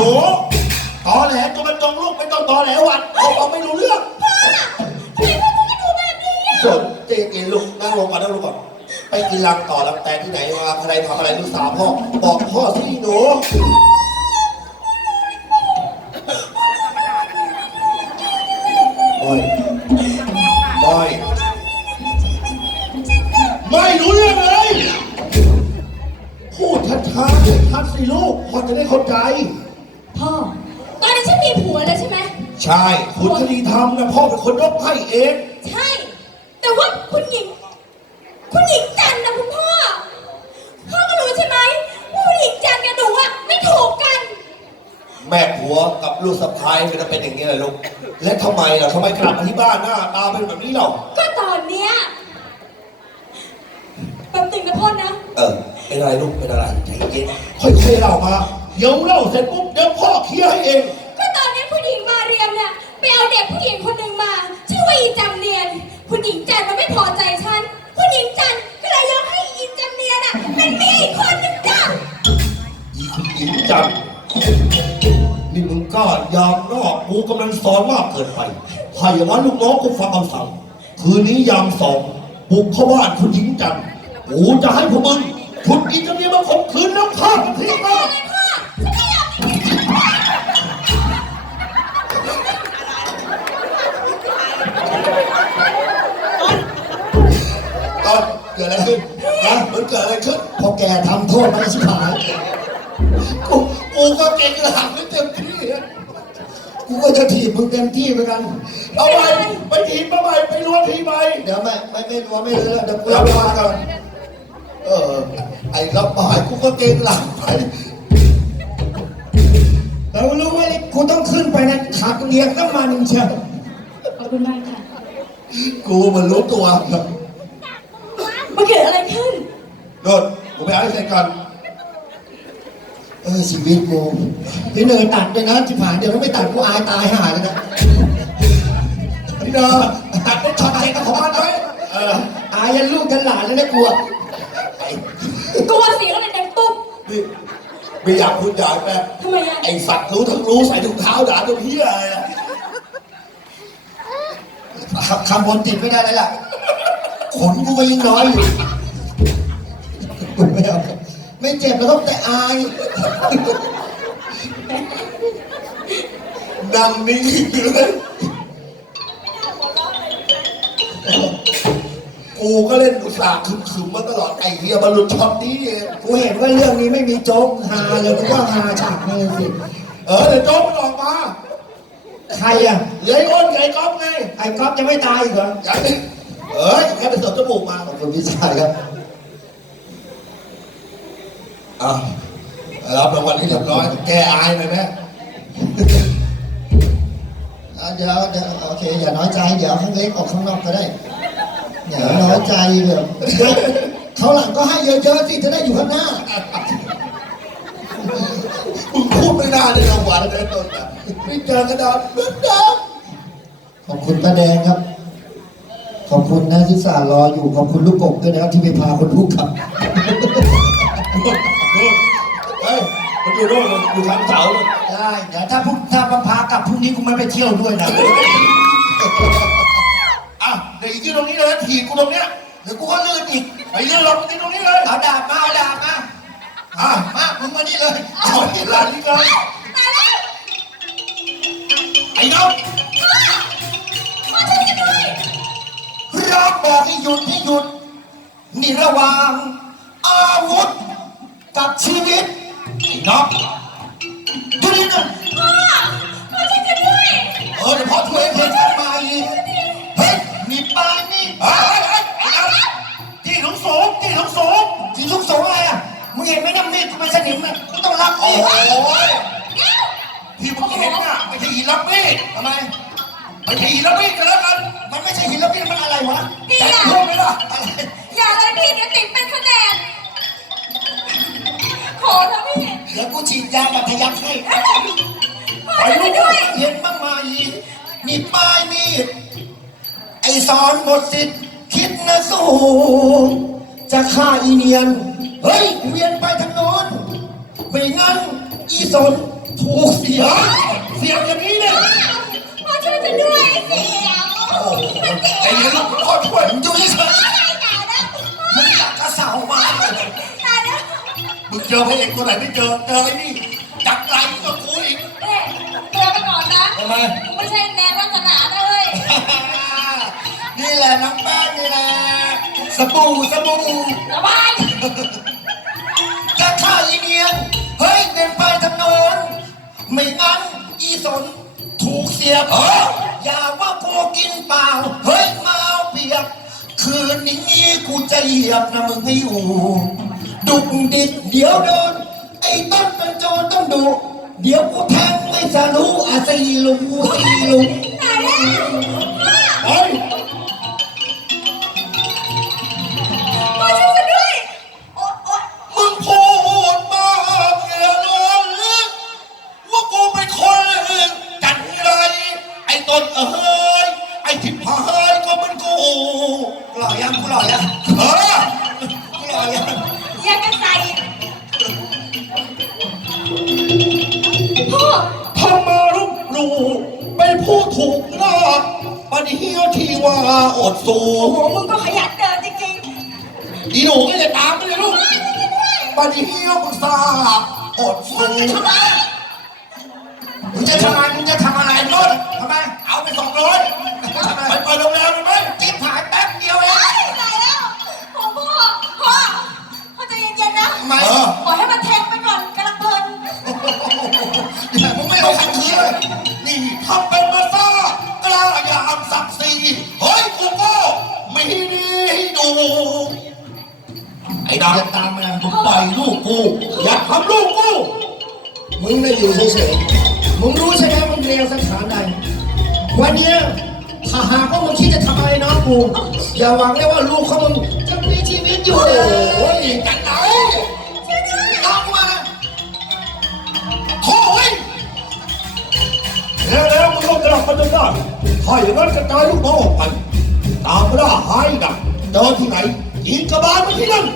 นูตอแหลตัวมันจงลูกไม่ต้องตอแหลหวัดเขาบอกไม่รู้เรื่องทำไมพ่อพูดกับหนูแบบนี้อะสนเจกินลูกนั่งลงก่อนนั่งลงก่อนไปกินรังต่อรังแตนที่ไหนมาใครทำอะไรลูกสาวพ่อบอกพ่อสิหนูบอยบอยไม่รู้เรื่องเลย พูดช้าๆชัดๆสิลูกพ่อจะได้เข้าใจ พ่อ ตอนนี้ฉันมีผัวแล้วใช่ไหม ใช่คุณคดีทำนะพ่อเป็นคนยกให้เอง ใช่ แต่ว่าคุณหญิง คุณหญิงจันทร์นะคุณพ่อ พ่อก็รู้ใช่ไหมว่าคุณหญิงจันทร์กับหนูอะไม่ถูกกัน แม่ผัวกับลูกสะพ้ายมันจะเป็นอย่างนี้แหละลูก และทำไมล่ะทำไมกลับมาที่บ้านหน้าตาเป็นแบบนี้เราก็ตอนเนี้ยแป๊บหนึงนะพ่อนะ เออเป็นอะไรลูกเป็นอะไรใจเย็นค่อยๆเล่ามา เดี๋ยวเล่าเสร็จปุ๊บเดี๋ยวพ่อเคลียร์ให้เอง ก็ตอนนี้คุณหญิงมาเรียมเนี่ยไปเอาเด็กผู้หญิงคนหนึ่งมา ชื่อว่าอีจำเนียน คุณหญิงจันทร์มันไม่พอใจฉัน คุณหญิงจันทร์ก็เลยยกให้อีจำเนียนอะเป็นเมียอีกคนหนึ่งจ้ะอีคุณหญิงจันทร์นี่มึงกล้ายามนอกกูกำลังสอนมากเกินไปให้วันลูกน้องกูฟังคำสั่ง คืนนี้ยามสองบุกเข้าบ้านคุณหญิงจันทร์กูจะให้พวกมึงคุณอีจะมีมาข่มขืนน้ำข้าวทิ้งมา ตอนเกิดอะไรขึ้นนะมันเกิดอะไรขึ้นพอแกทำโทษมันชิบหายกูกูก็เก่งหลังไม่เต็มที่กูก็จะถีบมึงเต็มที่เหมือนกันเอาไปไปทีมมาใหม่ไปรวนทีมใหม่เดี๋ยวไม่ไม่ไม่รู้ไม่รู้แล้วเดี๋ยวกูรับมามากัก่อนนเออไอ้รับมากูก็เก่งหลังไป เรารู้ว่ากูต้องขึ้นไปนะขาดเรียงต้องมาหนึ่งเชียวขอบคุณมากค่ะ กูมันรู้ตัวมันเกิดอะไรขึ้น โดดกูไปเอาให้เสร็จก่อน เออชีวิตกูพี่เนยตัดไปนะชิบหายเดี๋ยวถ้าไม่ตัดกูอายตายหายเลยนะนี่เนาะตัดเป็นช็อตเด็กของมันไว้เอออายยันลูกยันหลานแล้วนะกลัวกลัวเสียงอะไรดังตุ๊บนี่ ไม่อยากพูดใหญ่แม่ทำไมอะไอ้สัตว์รู้ทั้งรู้ใส่ถุงเท้าด่าตัวเพี้ยอะไรอะคำคำบนติดไม่ได้เลยล่ะ ขนกูก็ยิ่งน้อยอยู่ไม่เอาไม่เจ็บแล้วก็แต่อายดังนิ่งเลย กูก็เล่นอุตส่าห์คึมๆมาตลอดไอ้เหี้ยบอลลูนช็อตนี้เองกูเห็นว่าเรื่องนี้ไม่มีโจ๊กฮาเลยกูว่าฮาฉากนี้เลยสิเออเดี๋ยวโจ๊กมันออกมาใครอะเหลือไอ้อ้นกับไอ้ก๊อฟไงไอ้ก๊อฟจะไม่ตายอีกเหรออย่างนี้เอ้ยแค่ไปเสริมจมูกมาขอบคุณพี่ชายครับอะรับรางวัลที่เรียบร้อย แกอายไหมแม่อะเดี๋ยวเดี๋ยวโอเค อย่าน้อยใจ เดี๋ยวข้างเล็กออกข้างนอกก็ได้ อย่าน้อยใจแบบเขาวหลังก็ให้เยอะๆสิจะได้อยู่ข้างหน้ามึงพูดไม่น่าได้รางวัลเลยต้นอะไม่เจอกระดาษเหมือนเดิมขอบคุณป้าแดงครับ ขอบคุณนะที่สารออยู่ขอบคุณลูกกบด้วยนะครับที่ไปพาคนพูดขับนู่นเฮ้ยมันอยู่โน่นมันอยู่ข้างเสาเลยได้เดี๋ยวถ้าพรุ่งถ้าพากลับพรุ่งนี้กูไม่ไปเที่ยวด้วยนะอะ เดี๋ยวอีกที่ตรงนี้เลยถีบกูตรงเนี้ยเดี๋ยวกูก็ลื่นอีกไปลื่นลงที่ตรงนี้เลยเอาดาบมาเอาดาบมาอะมามึงมานี่เลยเอาเห็นร้านนี้เลยไอ้น้องรักบอกให้หยุดให้หยุด นี่ระหว่างอาวุธกับชีวิตไอ้น้องดูนี่นะพ่อพ่อช่วยฉันด้วย เออเดี๋ยวพ่อ รับโอ้โอ้โหยที่มึงเห็นน่ะไม่ใช่หินรับมีดทำไมไม่ใช่หินรับมีดกันแล้วกัน มันไม่ใช่หินแล้วพี่มันอะไรวะนี่แต่อะพูดไม่ได้อะไรอย่าเลยพี่เดี๋ยวติดเป็นคะแนนขอแล้วพี่เดี๋ยวกูฉีดยากับพยักให้พ่อช่วยฉันด้วยเห็นบ้างไหมนี่ปลายมีดไอสอนหมดสิทธิ์คิดนะสู้จะฆ่าอีเนียน เฮ้ยเวียนไปทางโน้น ไม่งั้นอีสนถูกเสีย เสียงอย่างนี้เนี่ยพ่อช่วยฉันด้วยเสียวมันเสีไอ้ยวเรื่องพ่อช่วยมึงอยู่เฉยตายแล้วๆมึงอยากกระเสามาตายแล้วมึงเจอพระเอกตัวไหนไม่เจอเจอไอ้นี่จักไรกับกูอีกเอ๊ะเตือนไปก่อนนะทำไมกูไม่ใช่แนนวัฒนานะเลยนี่แหละน้องแป้งนี่แหละสบู่สบู่สบาย ไม่งั้นอีสนถูกเสียบเอออย่าว่ากูกินเปล่า เฮ้ยมาเอาเปรียบคืนนี้กูจะเหยียบนะมึงให้อยู่ ดุกดิกเดี๋ยวโดนไอ้ต้นเป็นโจรต้องดุเดี๋ยวกูแทงไม่จะรู้อาซีลุงซีลุงตายแล้วเฮ้ย พ่อทำมารุกรูไปพูดถูกรากปฏิเฮียวที่ว่าอดสูโอ้โหมึงก็ขยันเดินจริงอีหนูก็จะตามไปเลยลูกปฏิเฮียวมึงทราบอดสูมึ อย่าทำลูกกู มึงไม่อยู่เฉยๆ มึงรู้ใช่ไหมมึงเรียนสถานใดวันเนี้ยถ้าหากว่ามึงคิดจะทำอะไรน้องกู อย่าหวังเลยว่าลูกของมึงจะมีชีวิตอยู่เลยโอ้ยกันไหนช่วยด้วยน้องกูมาโอ้ยแล้วแล้วมึงก็กลับมาจนได้ถ้าอย่างนั้นกระจายลูกน้องออกไปตามไม่ได้หายดักเจอที่ไหนยิงกระบาลไปที่นั่น